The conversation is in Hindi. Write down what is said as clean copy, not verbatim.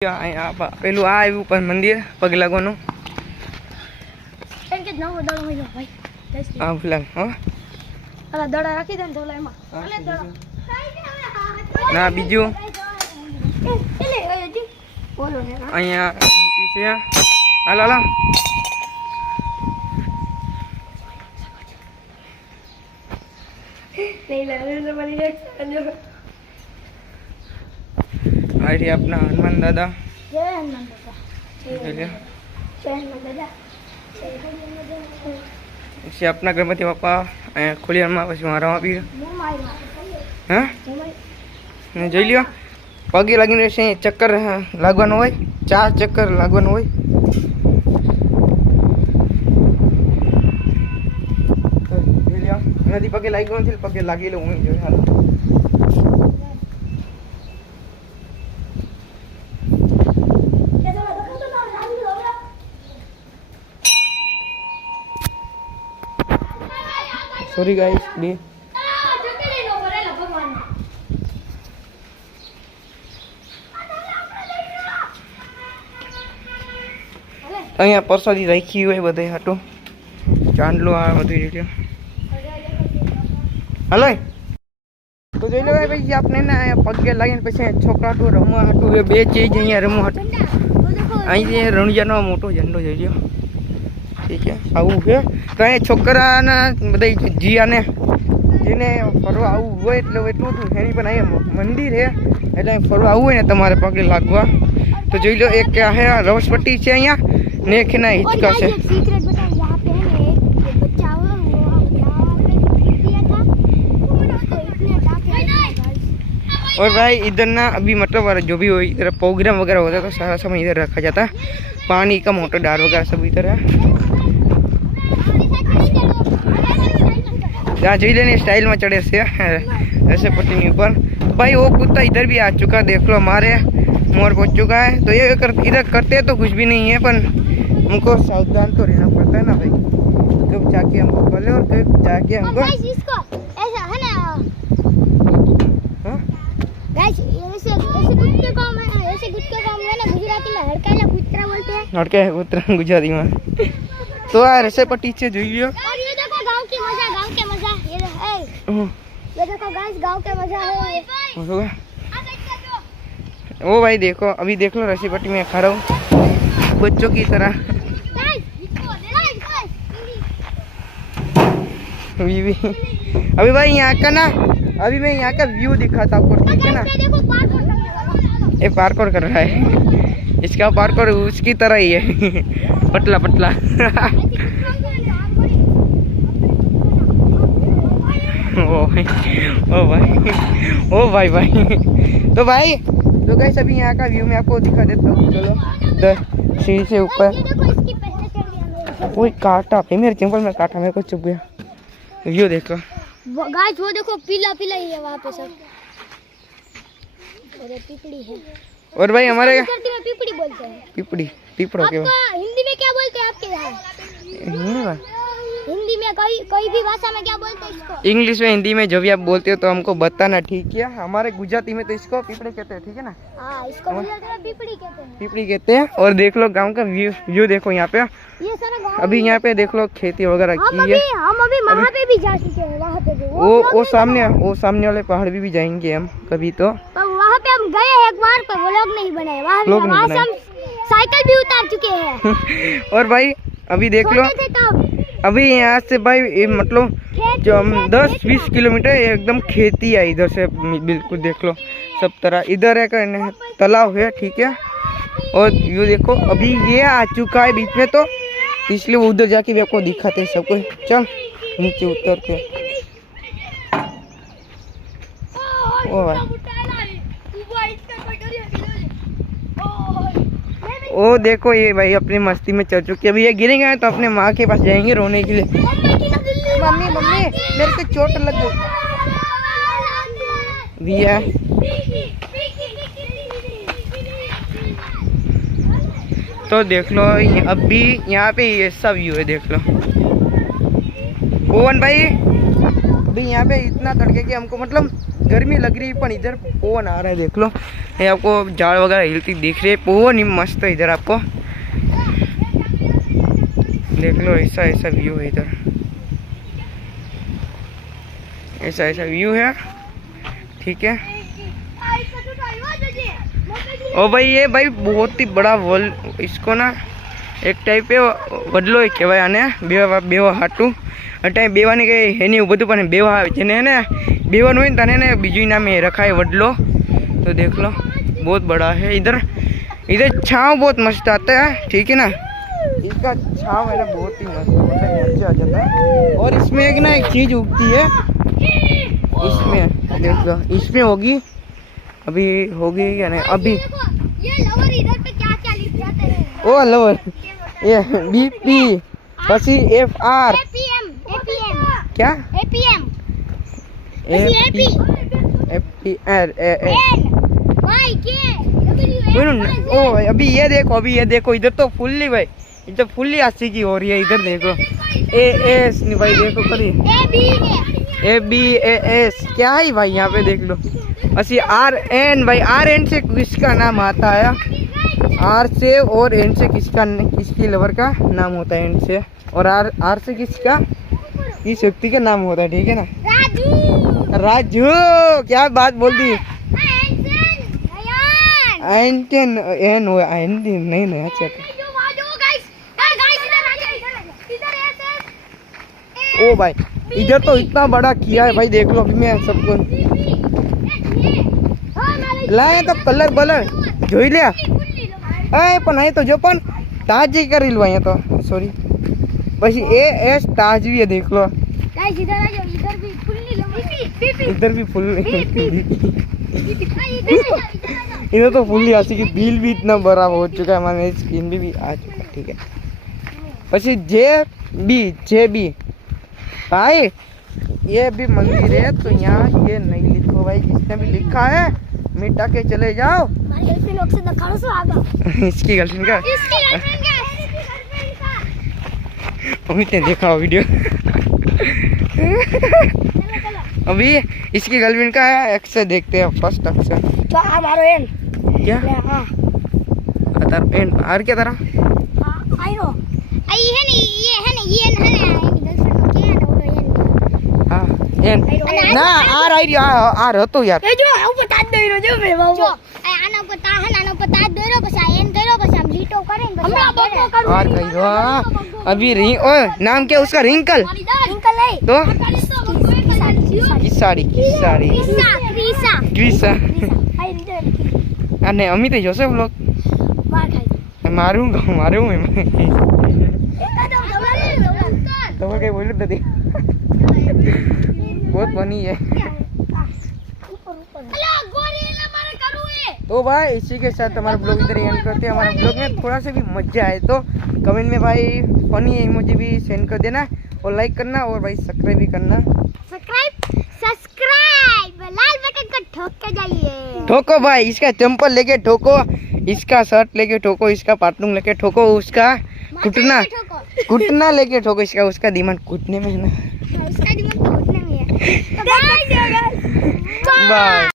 પેલું આ આવ્યું પણ મંદિર પગ લાગવાનું ના બીજું અહીંયા હાલ હાલ आइए अपना हनुमान दादा जय हनुमान दादा चलिए जय हनुमान दादा इसे अपना गणपति बापा खोलिया में पीछे मारा पी हाँ જોઈ લ્યો પગે લાગીને રહેશે ચક્કર લાગવાનું હોય 4 ચક્કર લાગવાનું હોય જોઈ લ્યો નદી પગે લાગ્યું નથી પગે લાગી લો હું જોઈ હાલ सॉरी गाइस बे અહીંયા પરસાદી રાખી હોય બધે હાટો ચાંદલો આ બધું રહ્યો હલો તો જોઈ લો ભાઈ આપણે ને પગે લાગીને પછી છોકરા તો રમવા હાટું એ બે ચીજ અહીંયા રમવા હાટું અહીં રણિયાનો મોટો ઝંડો જોઈ લ્યો ठीक है આવું છે તો અહીં છોકરાના બધા જીયાને જેને ફરવા આવવું હોય એટલે એટલું હતું એની પણ અહીંયા મંદિર છે એટલે ફરવા આવવું હોય ને તમારે પગે લાગવા તો જોઈ લો એક હે રવસપટ્ટી છે અહીંયા ને એક ના હિચકા છે और भाई इधर ना अभी मतलब जो भी हो इधर प्रोग्राम वगैरह होता है तो सारा समय इधर रखा जाता है पानी का मोटर डार वगैरह सब इधर है जहाँ जी लेने स्टाइल में चढ़े से ऐसे पट्टी ऊपर तो भाई वो कुत्ता इधर भी आ चुका देख लो हमारे मोर पहुँच चुका है तो ये इधर करते तो कुछ भी नहीं है पर हमको सावधान तो रहना पड़ता है ना भाई कब जाके हमको बोले और कब जाके हमको ऐसा है ना ऐसे गुटके को ना गुजराती में हड़काला कुतरा बोलते हैं हड़के कुतरा गुजराती में तो यार ऐसे पट्टी से जोइयो और ये देखो गांव के मजा ये देखो गाइस गांव के मजा है ओ भाई देखो अभी देख लो रस्सी पट्टी में खड़ा हूँ बच्चों की तरह अभी भाई यहाँ का ना अभी मैं यहाँ का व्यू दिखाता हूँ ठीक है ना ये पार्कोर कर रहा है इसका पार्कोर उसकी तरह ही है पतला पतला ओ भाई भाई तो भाई तो गाइस अभी यहाँ का व्यू मैं आपको दिखा देता हूँ चलो सीढ़ी से ऊपर कोई काटा पे मेरे चंपल में काटा मेरे को चुप गया व्यू देखो गाइस वो देखो पीला पीला ही है वहाँ पे सब और पीपड़ी है और भाई हमारे पीपड़ी बोलते हैं पीपड़ो के हिंदी में क्या बोलते हैं आपके यहाँ हिंदी में कोई भी भाषा में क्या बोलते हैं इसको इंग्लिश में हिंदी में जो भी आप बोलते हो तो हमको बताना ठीक है हमारे गुजराती में तो इसको पीपड़ी कहते हैं ठीक है ना हाँ इसको गुजराती में पीपड़ी कहते हैं और देख लो गांव का व्यू देखो यहाँ पे ये सारा गांव अभी यहाँ पे देख लो खेती वगैरह की है हम अभी वहाँ पे भी जा चुके हैं वहाँ पे भी वो सामने वाले पहाड़ भी जाएंगे हम कभी तो वहाँ पे हम गए एक बार पर व्लॉग नहीं बनाए वहाँ से हम साइकिल भी उतार चुके हैं और भाई अभी देख लो अभी यहाँ से भाई मतलब जो हम 10-20 किलोमीटर एकदम खेती है इधर से बिल्कुल देख लो सब तरह इधर है तालाब है ठीक है और ये देखो अभी ये आ चुका है बीच में तो इसलिए उधर जाके भी आपको दिखाते हैं सबको चल नीचे उतर के ओ भाई ओ देखो ये भाई अपनी मस्ती में चल चुकी है अभी ये गिरेंगे तो अपने माँ के पास जाएंगे रोने के लिए मम्मी मेरे को चोट लग गई भैया तो देख लो अभी यहाँ पे ऐसा व्यू है देख लो ओवन भाई अभी यहाँ पे इतना तड़के कि हमको मतलब गर्मी लग रही है पर इधर पवन आ रहा है, देख लो। ये आपको झाड़ वगैरह हिलती दिख रही है, पवन ही मस्त है इधर आपको, देख लो। ऐसा ऐसा व्यू है इधर, ऐसा ऐसा व्यू है, ठीक है। ओ भाई ये भाई बहुत ही बड़ा वॉल, इसको ना एक टाइप वडलो कहेवाय आने, बेवा हाटू अटाई बेवानी कई है नहीं बधु पण बेवा जेने ने बेवानुं होय तने ने बीजू नाम रखाय वडलो। तो देख लो बहुत बड़ा है इधर। इधर छाँव बहुत मस्त आता है, ठीक है ना। इसका छाँव है ना बहुत ही मस्त, मतलब मजा आ जाता है। और इसमें एक ना एक चीज उगती है, इसमें देख लो, इसमें होगी अभी, होगी या नहीं अभी। ये लवर इधर पे क्या क्या लिख जाते हैं? ओ लवर ये बीपी पसी एफआर एपीएम क्या एपीएम एपी एपीआर N Y K W O अभी ये देखो इधर तो फुल्ली भाई, इधर फुल्ली आशी की हो रही है। इधर देखो ए एस नहीं भाई, देखो करिए ए बी ए एस क्या है भाई, यहाँ पे देख लो। असी आर एन भाई, आर एन से किसका नाम आता है, आर से और एन से किसकी लवर का नाम होता है, एन से और आर से किसका, किस व्यक्ति का नाम होता है, ठीक है ना। राजू क्या बात बोल दी, एंटन एन हो एंटन नहीं अच्छा। ओ भाई इधर तो इतना बड़ा किया है भाई, देख लो। अभी मैं सबको लाए तो कलर बलर જોઈ લે એ પણ અહીં તો જો પણ તાજી કરેલું અહીંયા તો સોરી પછી એ એસ તાજવી દેખ લો गाइस इधर आ जाओ, इधर भी फुल्ली लगी, इधर भी फुल इधर तो फुल्ली आसी की बिल भी इतना बड़ा हो चुका है, हमारे स्किन भी आ चुका है, ठीक है। પછી जे बी भाई ये भी मंदिर है, तो यहाँ ये नहीं लिखो भाई, जिसने भी लिखा है मिटा के चले जाओ। हमारी गर्लफ्रेंड लोग से दिखाओ सो आगा इसकी गर्लफ्रेंड का इसकी गर्लफ्रेंड का अमित ने देखा वीडियो अभी इसकी गर्लफ्रेंड का है, अक्षर देखते हैं फर्स्ट अक्षर तो हमारो एन क्या हां अतर एन आर क्या तरह आई नो आई है नहीं, ये है नहीं, ये है नहीं गर्लफ्रेंड के है ना, हां एन ना आर आई आर હતો યાર એ જો હું બતા દઈ રહ્યો જો મે બાબુ જો આના પતા હે આના પતા દઈ રહ્યો પછી એન કર્યો પછી આમ લીટો કરે ને પછી हमरा બકો કરું और कहियो अभी रिंग ओए नाम क्या उसका रिंकल रिंकल है तो किसाड़ी किसाड़ी क्रीसा क्रिसा आई रिंकल अने अमित जोसे व्लॉग मार खाई मारू मैं तो वो कहीं बोलू तो बहुत फनी है। तो भाई इसी के साथ हमारा ब्लॉग इधर एंड करते हैं। हमारे ब्लॉग में थोड़ा सा भी मजा आए तो कमेंट में भाई फनी इमोजी भी सेंड कर देना और लाइक करना और भाई सब्सक्राइब भी करना। सब्सक्राइब लाल बटन को ठोक के जाइए, ठोको भाई, इसका चंपल लेके ठोको, इसका शर्ट लेके ठोको, इसका पाटलून लेके ठोको, उसका घुटना लेके ठोको, इसका उसका दिमाग घुटने में है ना, उसका दिमाग तो घुटने में है। तो बाय बाय।